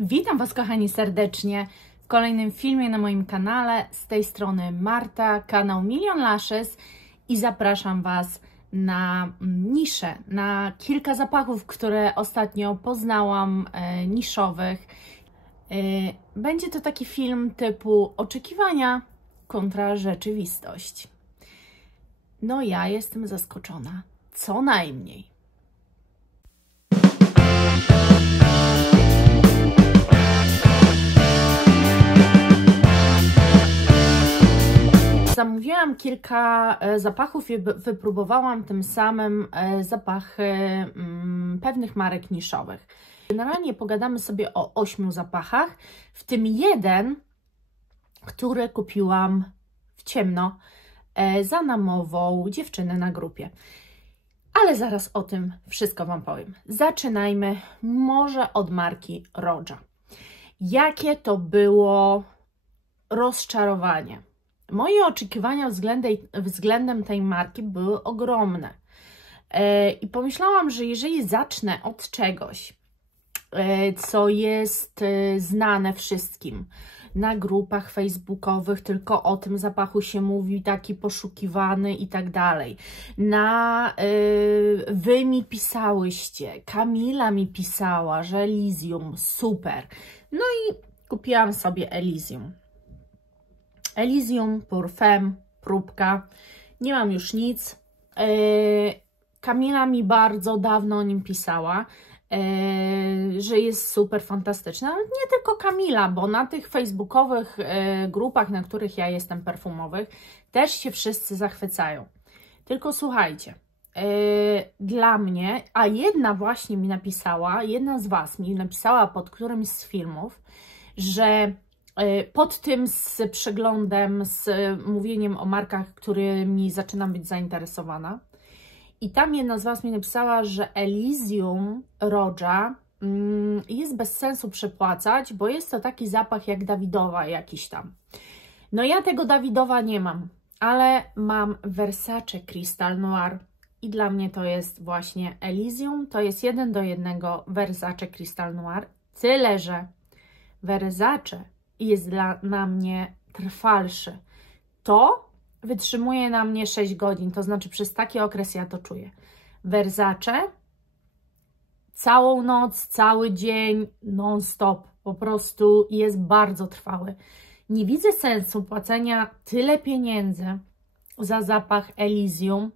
Witam Was, kochani, serdecznie w kolejnym filmie na moim kanale. Z tej strony Marta, kanał Milion Lashes i zapraszam Was na niszę, na kilka zapachów, które ostatnio poznałam, niszowych. Będzie to taki film typu oczekiwania kontra rzeczywistość. No ja jestem zaskoczona, co najmniej. Zamówiłam kilka zapachów i wypróbowałam tym samym zapachy pewnych marek niszowych. Generalnie pogadamy sobie o 8 zapachach, w tym jeden, który kupiłam w ciemno za namową dziewczyny na grupie. Ale zaraz o tym wszystko Wam powiem. Zaczynajmy może od marki Roja. Jakie to było rozczarowanie. Moje oczekiwania względem tej marki były ogromne. I pomyślałam, że jeżeli zacznę od czegoś, co jest znane wszystkim, na grupach facebookowych tylko o tym zapachu się mówi, taki poszukiwany i tak dalej. Wy mi pisałyście, Kamila mi pisała, że Elysium, super. No i kupiłam sobie Elysium. Elysium, Parfum, próbka. Nie mam już nic. Kamila mi bardzo dawno o nim pisała, że jest super fantastyczny, ale nie tylko Kamila, bo na tych facebookowych grupach, na których ja jestem, perfumowych, też się wszyscy zachwycają. Tylko słuchajcie, dla mnie, a jedna właśnie mi napisała, jedna z Was mi napisała pod którymś z filmów, że pod tym z przeglądem, z mówieniem o markach, którymi zaczynam być zainteresowana. I tam jedna z Was mi napisała, że Elysium Roja jest bez sensu przepłacać, bo jest to taki zapach jak Dawidowa jakiś tam. No ja tego Dawidowa nie mam, ale mam Versace Crystal Noir i dla mnie to jest właśnie Elysium. To jest 1 do 1 Versace Crystal Noir, tyle że Versace jest na mnie trwalszy. To wytrzymuje na mnie 6 godzin, to znaczy przez taki okres ja to czuję. Versace całą noc, cały dzień, non-stop, po prostu jest bardzo trwały. Nie widzę sensu płacenia tyle pieniędzy za zapach Elysium,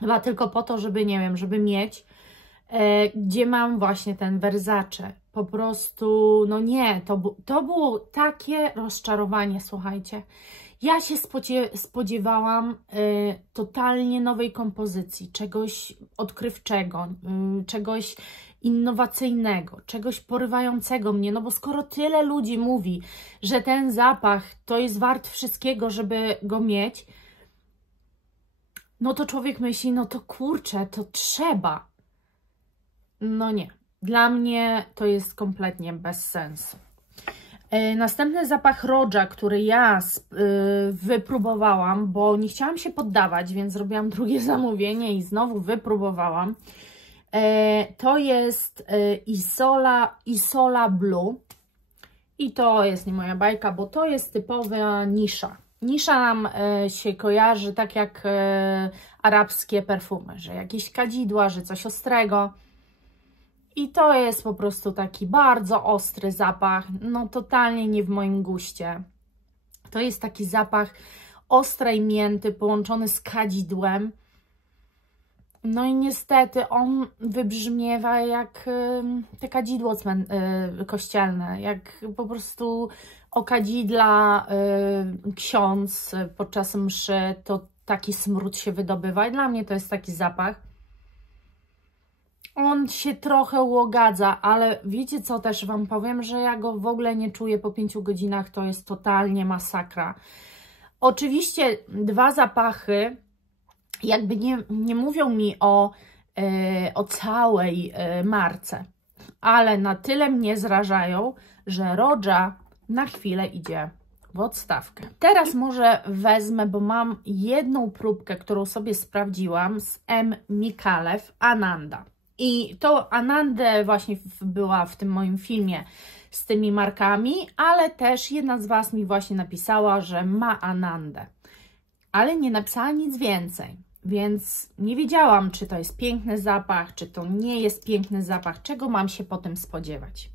chyba tylko po to, żeby, nie wiem, żeby mieć, gdzie mam właśnie ten Versace. Po prostu, no nie, to było takie rozczarowanie, słuchajcie. Ja się spodziewałam totalnie nowej kompozycji, czegoś odkrywczego, czegoś innowacyjnego, czegoś porywającego mnie, no bo skoro tyle ludzi mówi, że ten zapach to jest wart wszystkiego, żeby go mieć, no to człowiek myśli, no to kurczę, to trzeba. No nie, dla mnie to jest kompletnie bez sensu. Następny zapach Roja, który ja wypróbowałam, bo nie chciałam się poddawać, więc zrobiłam drugie zamówienie i znowu wypróbowałam. To jest Isola Blue i to jest nie moja bajka, bo to jest typowa nisza. Nisza nam się kojarzy tak jak arabskie perfumy, że jakieś kadzidła, że coś ostrego. I to jest po prostu taki bardzo ostry zapach, no totalnie nie w moim guście. To jest taki zapach ostrej mięty połączony z kadzidłem. No i niestety on wybrzmiewa jak te kadzidło kościelne, jak po prostu o kadzidla ksiądz podczas mszy, to taki smród się wydobywa i dla mnie to jest taki zapach. On się trochę uogadza, ale wiecie co, też Wam powiem, że ja go w ogóle nie czuję po 5 godzinach, to jest totalnie masakra. Oczywiście 2 zapachy jakby nie mówią mi o całej marce, ale na tyle mnie zrażają, że Roja na chwilę idzie w odstawkę. Teraz może wezmę, bo mam jedną próbkę, którą sobie sprawdziłam z M. Micallef Ananda. I to Anandę właśnie była w tym moim filmie z tymi markami, ale też jedna z Was mi właśnie napisała, że ma Anandę, ale nie napisała nic więcej, więc nie wiedziałam, czy to jest piękny zapach, czy to nie jest piękny zapach, czego mam się po tym spodziewać.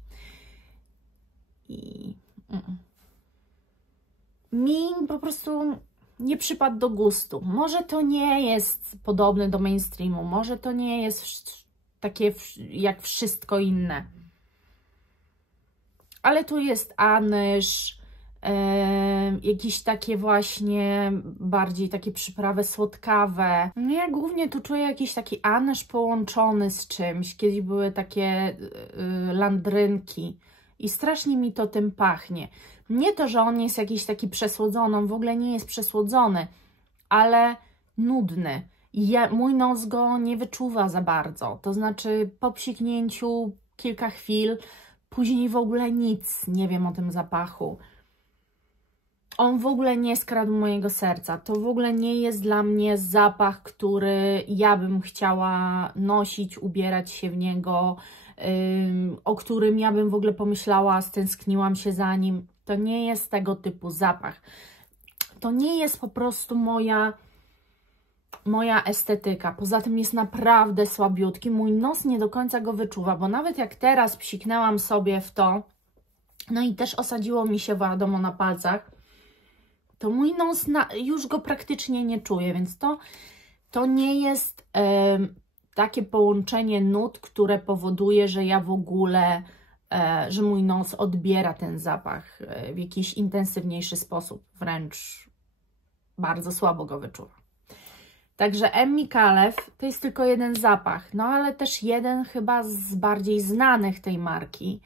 I mi po prostu nie przypadł do gustu. Może to nie jest podobne do mainstreamu, może to nie jest takie jak wszystko inne. Ale tu jest anyż, jakieś takie właśnie bardziej takie przyprawy słodkawe. No ja głównie tu czuję jakiś taki anyż połączony z czymś. Kiedyś były takie landrynki i strasznie mi to tym pachnie. Nie to, że on jest jakiś taki przesłodzony, on w ogóle nie jest przesłodzony, ale nudny. Mój nos go nie wyczuwa za bardzo. To znaczy po psiknięciu kilka chwil, później w ogóle nic nie wiem o tym zapachu. On w ogóle nie skradł mojego serca. To w ogóle nie jest dla mnie zapach, który ja bym chciała nosić, ubierać się w niego, o którym ja bym w ogóle pomyślała, stęskniłam się za nim. To nie jest tego typu zapach. To nie jest po prostu moja estetyka. Poza tym jest naprawdę słabiutki. Mój nos nie do końca go wyczuwa, bo nawet jak teraz psiknęłam sobie w to, no i też osadziło mi się, wiadomo, na palcach, to mój nos już go praktycznie nie czuje, więc to nie jest takie połączenie nut, które powoduje, że ja w ogóle, że mój nos odbiera ten zapach w jakiś intensywniejszy sposób, wręcz bardzo słabo go wyczuwa. Także M. Micallef to jest tylko jeden zapach, no ale też jeden chyba z bardziej znanych tej marki,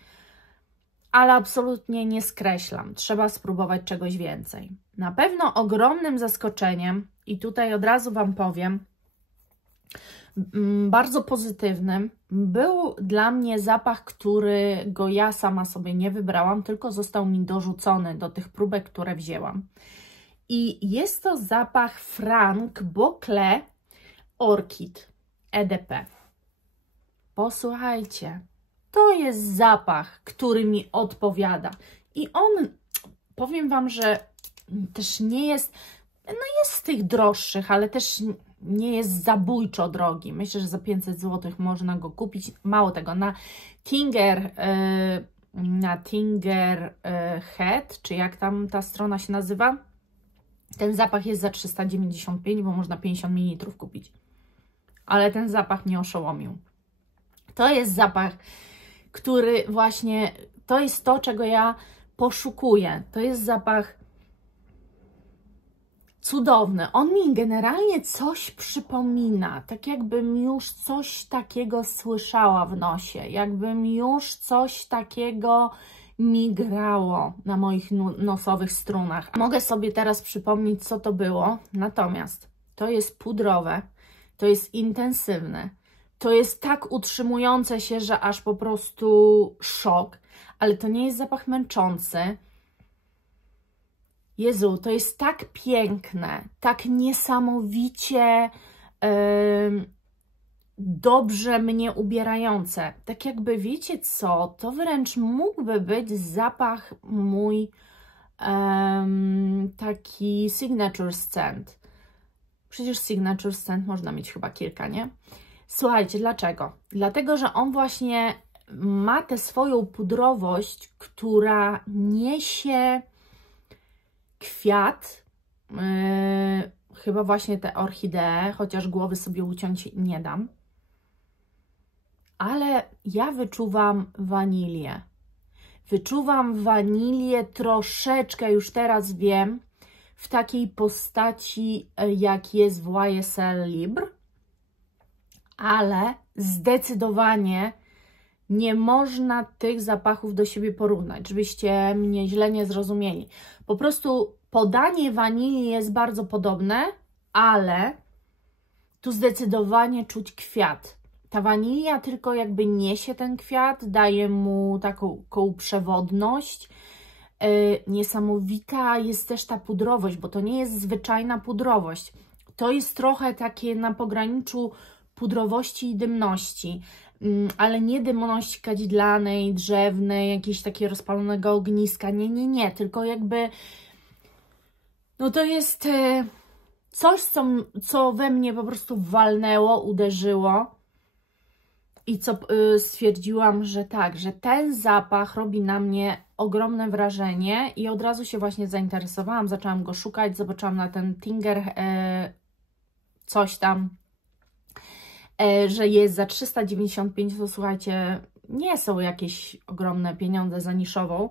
ale absolutnie nie skreślam, trzeba spróbować czegoś więcej. Na pewno ogromnym zaskoczeniem, i tutaj od razu Wam powiem, bardzo pozytywnym, był dla mnie zapach, którego ja sama sobie nie wybrałam, tylko został mi dorzucony do tych próbek, które wzięłam. I jest to zapach Franck Boclet Orchid EDP. Posłuchajcie, to jest zapach, który mi odpowiada. I on, powiem Wam, że też nie jest, no jest z tych droższych, ale też nie jest zabójczo drogi. Myślę, że za 500 zł można go kupić. Mało tego, na Tinger Head, czy jak tam ta strona się nazywa, ten zapach jest za 395, bo można 50 ml kupić. Ale ten zapach mnie oszołomił. To jest zapach, który właśnie, to jest to, czego ja poszukuję. To jest zapach cudowny. On mi generalnie coś przypomina, tak jakbym już coś takiego słyszała w nosie, jakbym już coś takiego mi grało na moich nosowych strunach. Mogę sobie teraz przypomnieć, co to było, natomiast to jest pudrowe, to jest intensywne, to jest tak utrzymujące się, że aż po prostu szok, ale to nie jest zapach męczący. Jezu, to jest tak piękne, tak niesamowicie dobrze mnie ubierające. Tak jakby, wiecie co, to wręcz mógłby być zapach mój taki signature scent. Przecież signature scent można mieć chyba kilka, nie? Słuchajcie, dlaczego? Dlatego, że on właśnie ma tę swoją pudrowość, która niesie kwiat, chyba właśnie te orchidee, chociaż głowy sobie uciąć nie dam. Ale ja wyczuwam wanilię. Wyczuwam wanilię troszeczkę, już teraz wiem, w takiej postaci, jak jest w YSL Libre, ale zdecydowanie nie można tych zapachów do siebie porównać, żebyście mnie źle nie zrozumieli. Po prostu podanie wanilii jest bardzo podobne, ale tu zdecydowanie czuć kwiat. Ta wanilia tylko jakby niesie ten kwiat, daje mu taką przewodność. Niesamowita jest też ta pudrowość, bo to nie jest zwyczajna pudrowość. To jest trochę takie na pograniczu pudrowości i dymności. ale nie dymności kadzidlanej, drzewnej, jakiegoś takiego rozpalonego ogniska, nie, tylko jakby, no to jest coś, co we mnie po prostu walnęło, uderzyło i co stwierdziłam, że tak, że ten zapach robi na mnie ogromne wrażenie i od razu się właśnie zainteresowałam, zaczęłam go szukać, zobaczyłam na ten Tinger coś tam, że jest za 395, to słuchajcie, nie są jakieś ogromne pieniądze za niszową.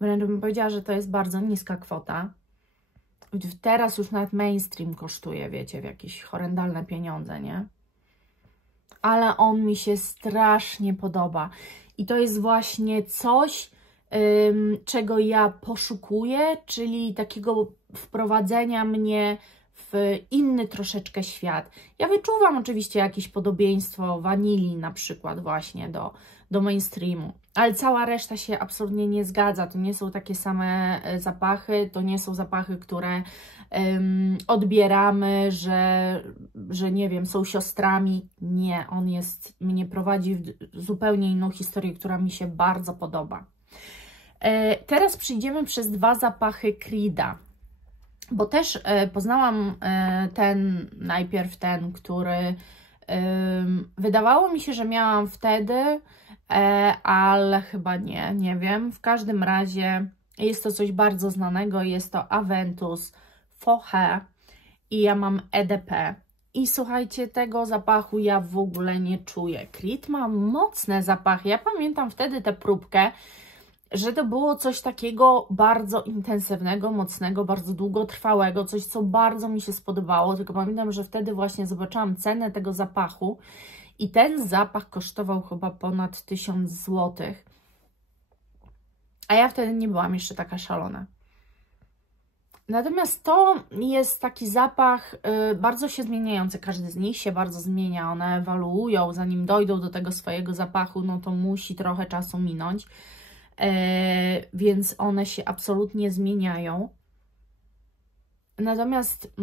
Wręcz bym powiedziała, że to jest bardzo niska kwota. Teraz już nawet mainstream kosztuje, wiecie, w jakieś horrendalne pieniądze, nie? Ale on mi się strasznie podoba. I to jest właśnie coś, czego ja poszukuję, czyli takiego wprowadzenia mnie w inny troszeczkę świat. Ja wyczuwam oczywiście jakieś podobieństwo wanilii na przykład właśnie do mainstreamu, ale cała reszta się absolutnie nie zgadza. To nie są takie same zapachy, to nie są zapachy, które odbieramy, że nie wiem, są siostrami. Nie, on mnie prowadzi w zupełnie inną historię, która mi się bardzo podoba. Teraz przyjdziemy przez dwa zapachy Creeda, bo też poznałam najpierw ten, który wydawało mi się, że miałam wtedy, ale chyba nie wiem. W każdym razie jest to coś bardzo znanego, jest to Aventus Fohe i ja mam EDP. I słuchajcie, tego zapachu ja w ogóle nie czuję. Creed ma mocne zapachy. Ja pamiętam wtedy tę próbkę, że to było coś takiego bardzo intensywnego, mocnego, bardzo długotrwałego, coś, co bardzo mi się spodobało, tylko pamiętam, że wtedy właśnie zobaczyłam cenę tego zapachu i ten zapach kosztował chyba ponad 1000 zł, a ja wtedy nie byłam jeszcze taka szalona. Natomiast to jest taki zapach bardzo się zmieniający, każdy z nich się bardzo zmienia, one ewoluują, zanim dojdą do tego swojego zapachu, no to musi trochę czasu minąć. Więc one się absolutnie zmieniają. Natomiast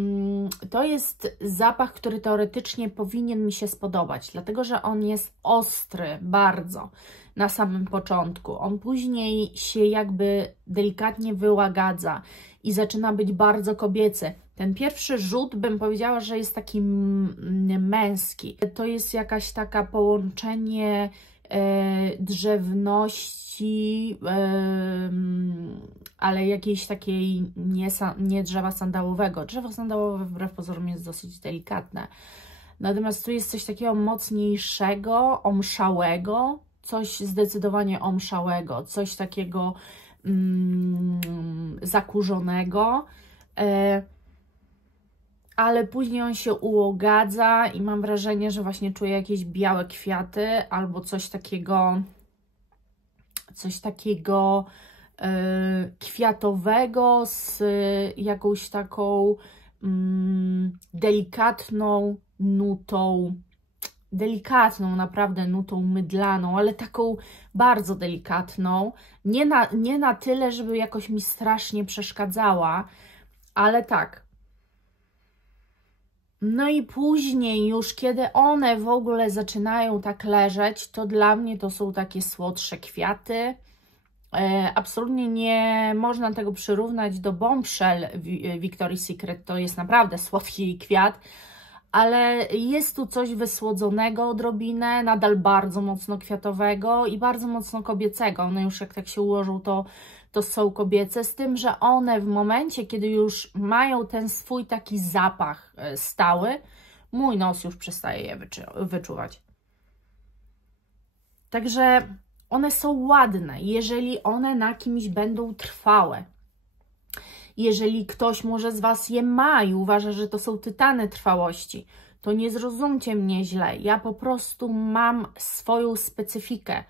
to jest zapach, który teoretycznie powinien mi się spodobać, dlatego że on jest ostry bardzo na samym początku. On później się jakby delikatnie wyłagadza i zaczyna być bardzo kobiecy. Ten pierwszy rzut bym powiedziała, że jest taki męski. To jest jakaś taka połączenie drzewności, ale jakiejś takiej nie drzewa sandałowego. Drzewo sandałowe wbrew pozorom jest dosyć delikatne. Natomiast tu jest coś takiego mocniejszego, omszałego, coś zdecydowanie omszałego, coś takiego zakurzonego. Ale później on się ułogadza i mam wrażenie, że właśnie czuję jakieś białe kwiaty albo coś takiego kwiatowego z jakąś taką delikatną nutą, naprawdę nutą mydlaną, ale taką bardzo delikatną, nie na tyle, żeby jakoś mi strasznie przeszkadzała, ale tak. No i później już, kiedy one w ogóle zaczynają tak leżeć, to dla mnie to są takie słodsze kwiaty. Absolutnie nie można tego przyrównać do Bombshell Victoria's Secret, to jest naprawdę słodki kwiat, ale jest tu coś wysłodzonego odrobinę, nadal bardzo mocno kwiatowego i bardzo mocno kobiecego. One już jak tak się ułożą, to są kobiece, z tym, że one w momencie, kiedy już mają ten swój taki zapach stały, mój nos już przestaje je wyczuwać. Także one są ładne, jeżeli one na kimś będą trwałe. Jeżeli ktoś może z Was je ma i uważa, że to są tytany trwałości, to nie zrozumcie mnie źle. Ja po prostu mam swoją specyfikę.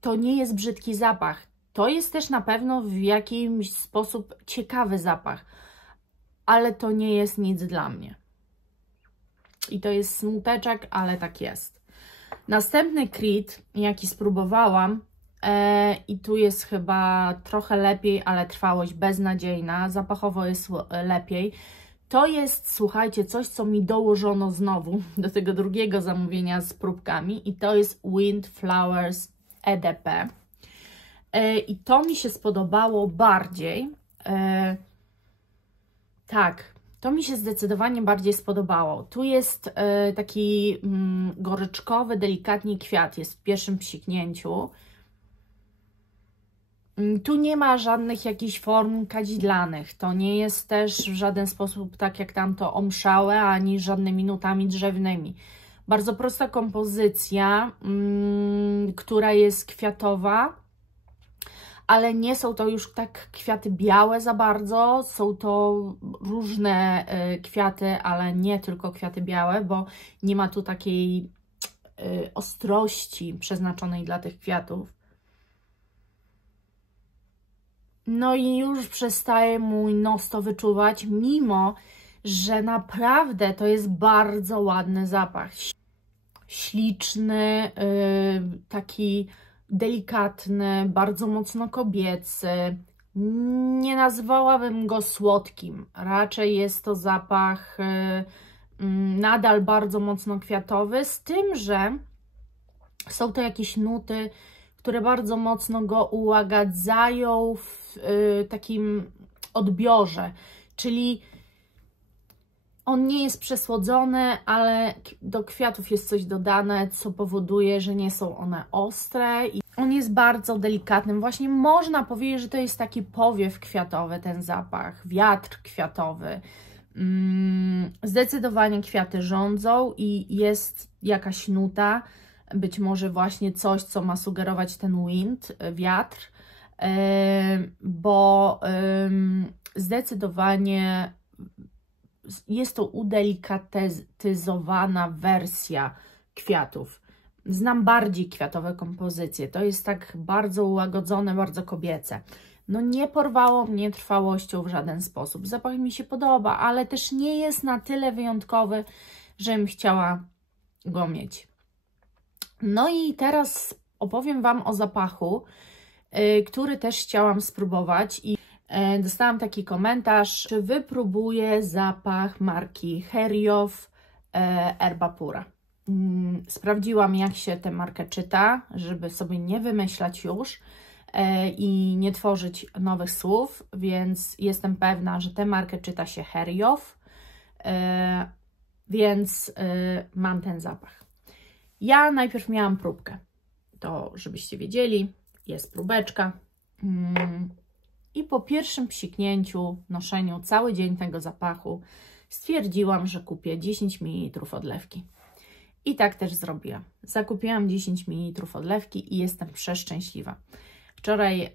To nie jest brzydki zapach. To jest też na pewno w jakiś sposób ciekawy zapach, ale to nie jest nic dla mnie. I to jest smuteczek, ale tak jest. Następny Creed, jaki spróbowałam, i tu jest chyba trochę lepiej, ale trwałość beznadziejna, zapachowo jest lepiej, To jest, słuchajcie, coś, co mi dołożono znowu do tego drugiego zamówienia z próbkami i to jest Windflowers EDP. I to mi się spodobało bardziej. Tak, to mi się zdecydowanie bardziej spodobało. Tu jest taki goryczkowy, delikatnie kwiat, jest w pierwszym psiknięciu. Tu nie ma żadnych jakichś form kadzidlanych. To nie jest też w żaden sposób tak jak tamto omszałe, ani żadnymi nutami drzewnymi. Bardzo prosta kompozycja, która jest kwiatowa, ale nie są to już tak kwiaty białe za bardzo. Są to różne kwiaty, ale nie tylko kwiaty białe, bo nie ma tu takiej ostrości przeznaczonej dla tych kwiatów. No i już przestaje mój nos to wyczuwać, mimo że naprawdę to jest bardzo ładny zapach. Śliczny, taki delikatny, bardzo mocno kobiecy. Nie nazwałabym go słodkim. Raczej jest to zapach nadal bardzo mocno kwiatowy, z tym, że są to jakieś nuty, które bardzo mocno go ułagadzają w takim odbiorze, czyli on nie jest przesłodzony, ale do kwiatów jest coś dodane, co powoduje, że nie są one ostre. I on jest bardzo delikatny. Właśnie można powiedzieć, że to jest taki powiew kwiatowy, ten zapach, wiatr kwiatowy. Zdecydowanie kwiaty rządzą i jest jakaś nuta, być może właśnie coś, co ma sugerować ten wind, wiatr, bo zdecydowanie jest to udelikatyzowana wersja kwiatów. Znam bardziej kwiatowe kompozycje. To jest tak bardzo ułagodzone, bardzo kobiece. No nie porwało mnie trwałością w żaden sposób. Zapach mi się podoba, ale też nie jest na tyle wyjątkowy, żebym chciała go mieć. No i teraz opowiem Wam o zapachu, który też chciałam spróbować i dostałam taki komentarz, czy wypróbuję zapach marki Heriow Erba Pura. Sprawdziłam, jak się tę markę czyta, żeby sobie nie wymyślać już i nie tworzyć nowych słów, więc jestem pewna, że tę markę czyta się Heriow, więc mam ten zapach. Ja najpierw miałam próbkę, to żebyście wiedzieli, jest próbeczka i po pierwszym psiknięciu, noszeniu cały dzień tego zapachu stwierdziłam, że kupię 10 ml odlewki. I tak też zrobiłam. Zakupiłam 10 ml odlewki i jestem przeszczęśliwa. Wczoraj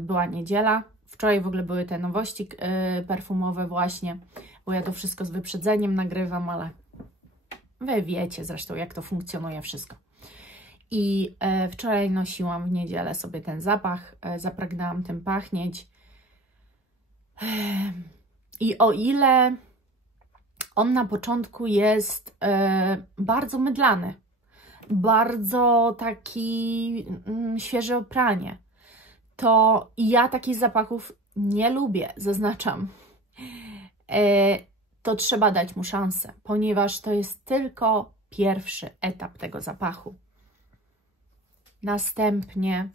była niedziela, wczoraj w ogóle były te nowości perfumowe właśnie, bo ja to wszystko z wyprzedzeniem nagrywam, ale Wy wiecie zresztą, jak to funkcjonuje wszystko. I wczoraj nosiłam w niedzielę sobie ten zapach, zapragnęłam tym pachnieć. I o ile on na początku jest bardzo mydlany, bardzo taki świeże opranie, to ja takich zapachów nie lubię, zaznaczam. To trzeba dać mu szansę, ponieważ to jest tylko pierwszy etap tego zapachu. Następnie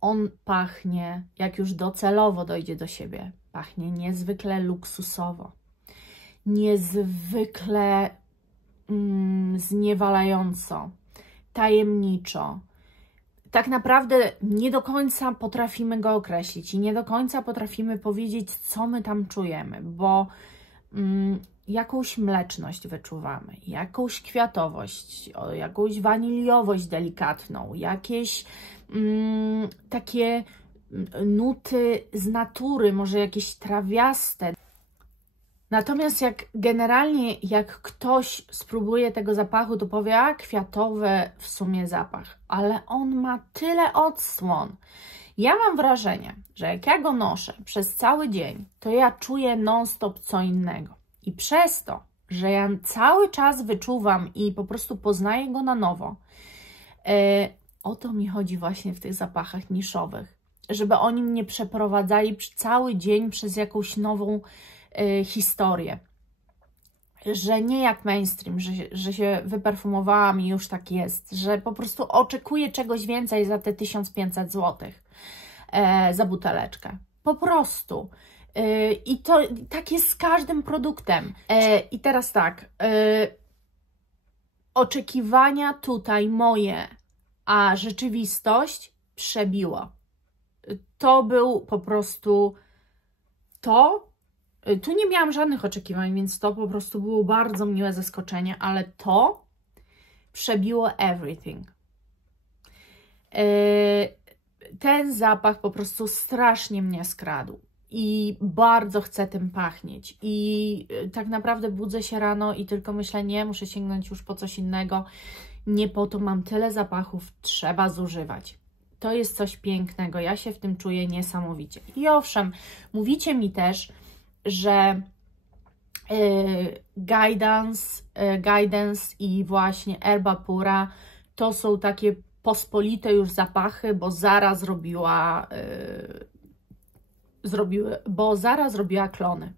on pachnie, jak już docelowo dojdzie do siebie, pachnie niezwykle luksusowo, niezwykle zniewalająco, tajemniczo. Tak naprawdę nie do końca potrafimy go określić i nie do końca potrafimy powiedzieć, co my tam czujemy, bo jakąś mleczność wyczuwamy, jakąś kwiatowość, jakąś waniliowość delikatną, jakieś takie nuty z natury, może jakieś trawiaste. Natomiast jak ktoś spróbuje tego zapachu, to powie, a kwiatowy w sumie zapach, ale on ma tyle odsłon. Ja mam wrażenie, że jak ja go noszę przez cały dzień, to ja czuję non-stop co innego. I przez to, że ja cały czas wyczuwam i po prostu poznaję go na nowo, o to mi chodzi właśnie w tych zapachach niszowych. Żeby oni mnie przeprowadzali cały dzień przez jakąś nową historię. Że nie jak mainstream, że się wyperfumowałam i już tak jest, że po prostu oczekuję czegoś więcej za te 1500 zł za buteleczkę. Po prostu. I to tak jest z każdym produktem. I teraz tak, oczekiwania tutaj moje, a rzeczywistość przebiło. To był po prostu to. Tu nie miałam żadnych oczekiwań, więc to po prostu było bardzo miłe zaskoczenie, ale to przebiło everything. Ten zapach po prostu strasznie mnie skradł i bardzo chcę tym pachnieć. I tak naprawdę budzę się rano i tylko myślę, nie, muszę sięgnąć już po coś innego. Nie po to mam tyle zapachów, trzeba zużywać. To jest coś pięknego, ja się w tym czuję niesamowicie. I owszem, mówicie mi też, że Guidance i właśnie Erba Pura to są takie pospolite już zapachy, bo Zara zrobiła klony.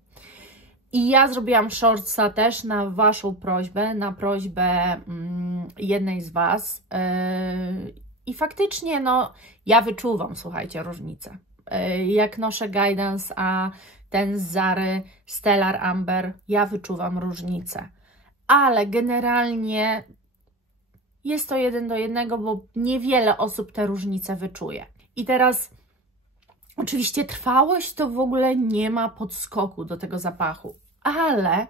I ja zrobiłam shortsa też na Waszą prośbę, na prośbę jednej z Was. I faktycznie, no, ja wyczuwam, słuchajcie, różnicę. Jak noszę Guidance, a ten z Zary, Stellar Amber, ja wyczuwam różnicę. Ale generalnie jest to 1 do 1, bo niewiele osób te różnice wyczuje. I teraz oczywiście trwałość to w ogóle nie ma podskoku do tego zapachu, ale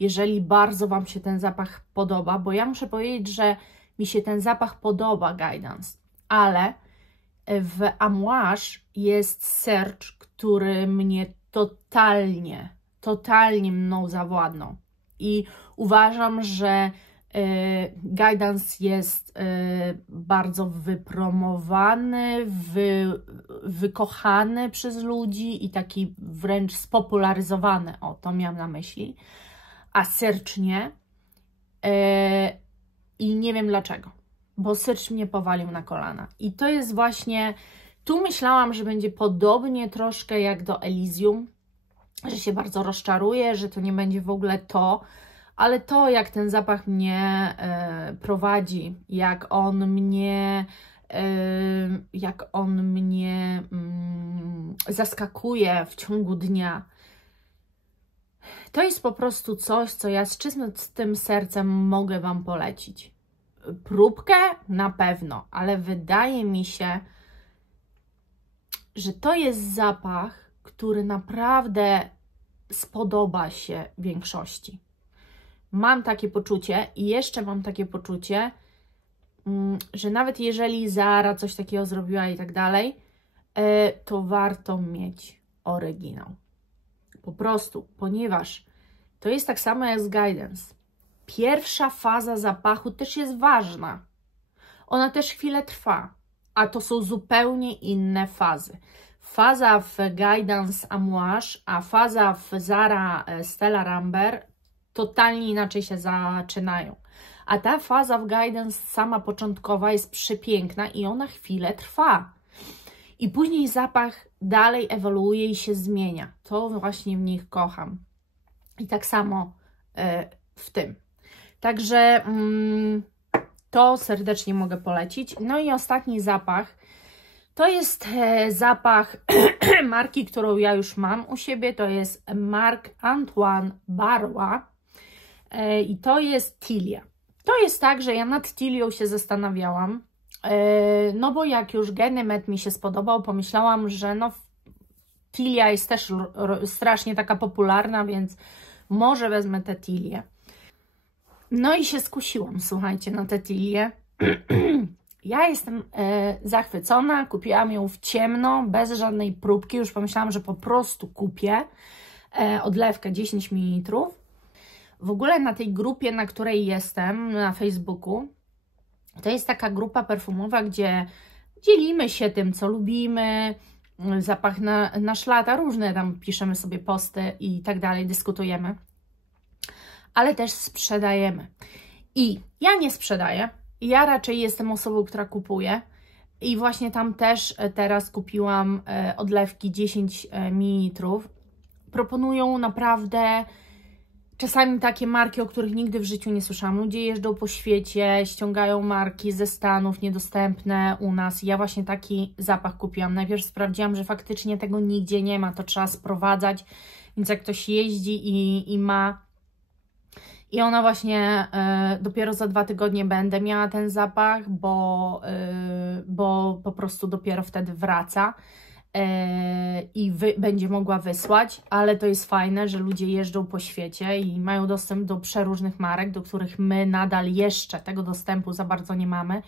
jeżeli bardzo Wam się ten zapach podoba, bo ja muszę powiedzieć, że mi się ten zapach podoba, Guidance, ale w Amouage jest Serge, który mnie totalnie mną zawładnął. I uważam, że Guidance jest bardzo wypromowany, wykochany przez ludzi i taki wręcz spopularyzowany. O, to miałam na myśli. A Serge nie. I nie wiem dlaczego. Bo Serge mnie powalił na kolana. I to jest właśnie... Tu myślałam, że będzie podobnie troszkę jak do Elysium, że się bardzo rozczaruję, że to nie będzie w ogóle to, ale to, jak ten zapach mnie prowadzi, jak on mnie zaskakuje w ciągu dnia, to jest po prostu coś, co ja z czystym sercem mogę Wam polecić. Próbkę na pewno, ale wydaje mi się, że to jest zapach, który naprawdę spodoba się większości. Mam takie poczucie i jeszcze mam takie poczucie, że nawet jeżeli Zara coś takiego zrobiła i tak dalej, to warto mieć oryginał. Po prostu, ponieważ to jest tak samo jak z Guidance. Pierwsza faza zapachu też jest ważna. Ona też chwilę trwa, a to są zupełnie inne fazy. Faza w Guidance Amouage, a faza w Zara Stellar Amber totalnie inaczej się zaczynają. A ta faza w Guidance sama początkowa jest przepiękna i ona chwilę trwa. I później zapach dalej ewoluuje i się zmienia. To właśnie w nich kocham. I tak samo w tym. Także to serdecznie mogę polecić. No i ostatni zapach to jest zapach marki, którą ja już mam u siebie. To jest Marc Antoine Barrois i to jest Tilia. To jest tak, że ja nad Tilią się zastanawiałam, no bo jak już Ganymede mi się spodobał, pomyślałam, że no Tilia jest też strasznie taka popularna, więc może wezmę tę Tilię. No i się skusiłam, słuchajcie, na tę Tilię. Ja jestem zachwycona, kupiłam ją w ciemno, bez żadnej próbki, już pomyślałam, że po prostu kupię odlewkę 10 ml. W ogóle na tej grupie, na której jestem, na Facebooku, to jest taka grupa perfumowa, gdzie dzielimy się tym, co lubimy, zapach na nasz lata, różne tam piszemy sobie posty i tak dalej, dyskutujemy, ale też sprzedajemy. I ja nie sprzedaję, ja raczej jestem osobą, która kupuje i właśnie tam też teraz kupiłam odlewki 10 ml. proponują naprawdę czasami takie marki, o których nigdy w życiu nie słyszałam. Ludzie jeżdżą po świecie, ściągają marki ze Stanów niedostępne u nas. Ja właśnie taki zapach kupiłam. Najpierw sprawdziłam, że faktycznie tego nigdzie nie ma, to trzeba sprowadzać, więc jak ktoś jeździ i ma... I ona właśnie dopiero za 2 tygodnie będę miała ten zapach, bo po prostu dopiero wtedy wraca i będzie mogła wysłać, ale to jest fajne, że ludzie jeżdżą po świecie i mają dostęp do przeróżnych marek, do których my nadal jeszcze tego dostępu za bardzo nie mamy.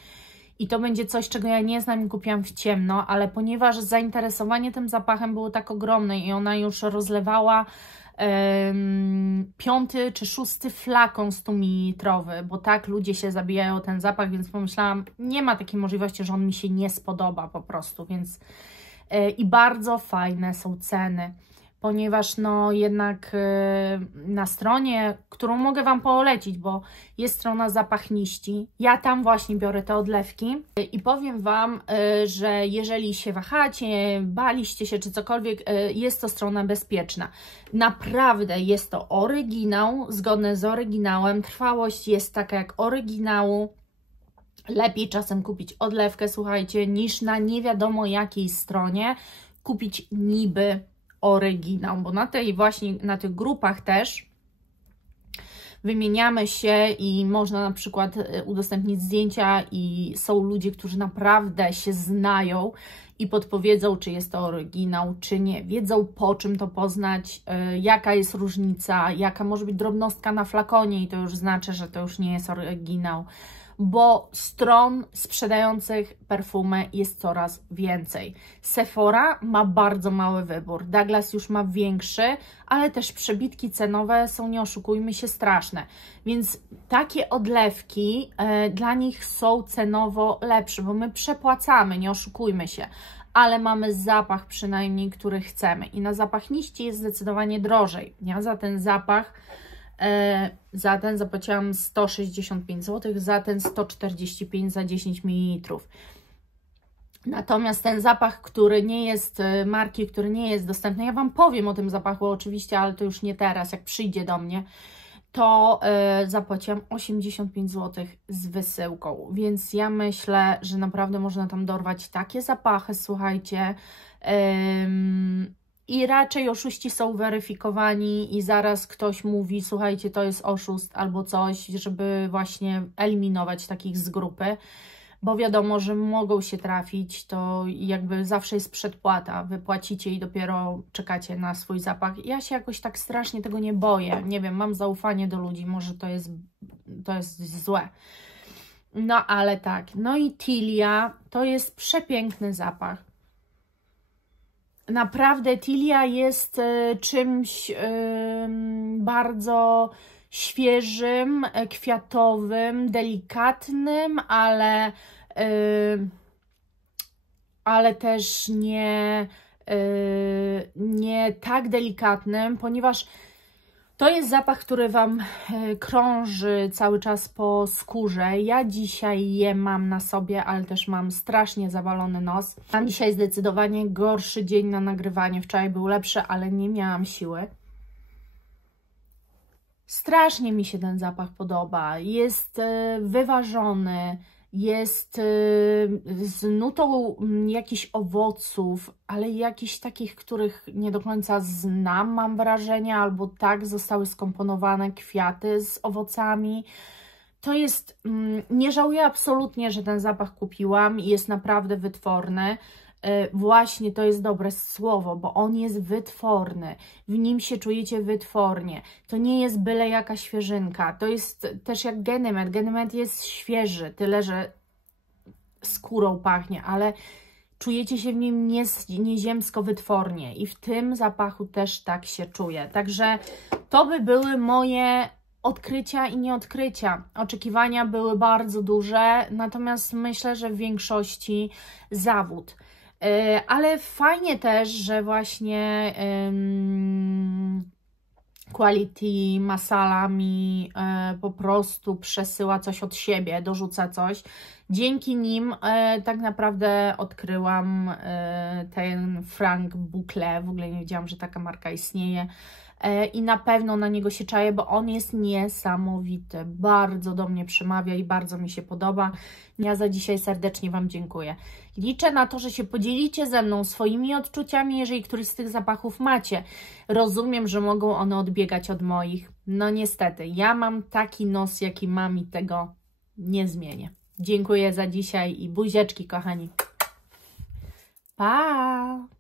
I to będzie coś, czego ja nie znam i kupiłam w ciemno, ale ponieważ zainteresowanie tym zapachem było tak ogromne i ona już rozlewała 5. czy 6. flakon 100 ml, bo tak ludzie się zabijają o ten zapach, więc pomyślałam, nie ma takiej możliwości, że on mi się nie spodoba po prostu, więc i bardzo fajne są ceny, ponieważ no jednak na stronie, którą mogę Wam polecić, bo jest strona Zapachniści, ja tam właśnie biorę te odlewki i powiem Wam, że jeżeli się wahacie, baliście się czy cokolwiek, jest to strona bezpieczna. Naprawdę jest to oryginał, zgodny z oryginałem, trwałość jest taka jak oryginału. Lepiej czasem kupić odlewkę, słuchajcie, niż na nie wiadomo jakiej stronie kupić niby oryginał, bo na tych grupach też wymieniamy się i można na przykład udostępnić zdjęcia i są ludzie, którzy naprawdę się znają i podpowiedzą, czy jest to oryginał, czy nie. Wiedzą, po czym to poznać, jaka jest różnica, jaka może być drobnostka na flakonie i to już znaczy, że to już nie jest oryginał, bo stron sprzedających perfumy jest coraz więcej. Sephora ma bardzo mały wybór, Douglas już ma większy, ale też przebitki cenowe są, nie oszukujmy się, straszne. Więc takie odlewki dla nich są cenowo lepsze, bo my przepłacamy, nie oszukujmy się, ale mamy zapach przynajmniej, który chcemy. I na Zapachniści jest zdecydowanie drożej. Ja za ten zapach zapłaciłam 165 zł, za ten 145 za 10 ml. Natomiast ten zapach, który nie jest marki, który nie jest dostępny, ja Wam powiem o tym zapachu oczywiście, ale to już nie teraz, jak przyjdzie do mnie, to zapłaciłam 85 zł z wysyłką, więc ja myślę, że naprawdę można tam dorwać takie zapachy, słuchajcie, i raczej oszuści są weryfikowani i zaraz ktoś mówi, słuchajcie, to jest oszust albo coś, żeby właśnie eliminować takich z grupy, bo wiadomo, że mogą się trafić, to jakby zawsze jest przedpłata, wy płacicie i dopiero czekacie na swój zapach. Ja się jakoś tak strasznie tego nie boję, nie wiem, mam zaufanie do ludzi, może to jest złe. No ale tak, no i Tilia to jest przepiękny zapach. Naprawdę Tilia jest czymś bardzo świeżym, kwiatowym, delikatnym, ale też nie tak delikatnym, ponieważ to jest zapach, który Wam krąży cały czas po skórze. Ja dzisiaj je mam na sobie, ale też mam strasznie zawalony nos. Mam dzisiaj zdecydowanie gorszy dzień na nagrywanie. Wczoraj był lepszy, ale nie miałam siły. Strasznie mi się ten zapach podoba. Jest wyważony, jest z nutą jakichś owoców, ale jakichś takich, których nie do końca znam, mam wrażenie, albo tak zostały skomponowane kwiaty z owocami. To jest, nie żałuję absolutnie, że ten zapach kupiłam i jest naprawdę wytworny. Właśnie to jest dobre słowo, bo on jest wytworny, w nim się czujecie wytwornie, to nie jest byle jaka świeżynka, to jest też jak Ganymed. Ganymed jest świeży, tyle że skórą pachnie, ale czujecie się w nim nieziemsko wytwornie i w tym zapachu też tak się czuję. Także to by były moje odkrycia i nieodkrycia. Oczekiwania były bardzo duże, natomiast myślę, że w większości zawód. Ale fajnie też, że właśnie Quality Masala mi po prostu przesyła coś od siebie, dorzuca coś. Dzięki nim tak naprawdę odkryłam ten Frank Boucle. W ogóle nie wiedziałam, że taka marka istnieje. I na pewno na niego się czaję, bo on jest niesamowity. Bardzo do mnie przemawia i bardzo mi się podoba. Ja za dzisiaj serdecznie Wam dziękuję. Liczę na to, że się podzielicie ze mną swoimi odczuciami, jeżeli któryś z tych zapachów macie. Rozumiem, że mogą one odbiegać od moich. No niestety, ja mam taki nos, jaki mam i tego nie zmienię. Dziękuję za dzisiaj i buzieczki, kochani. Pa!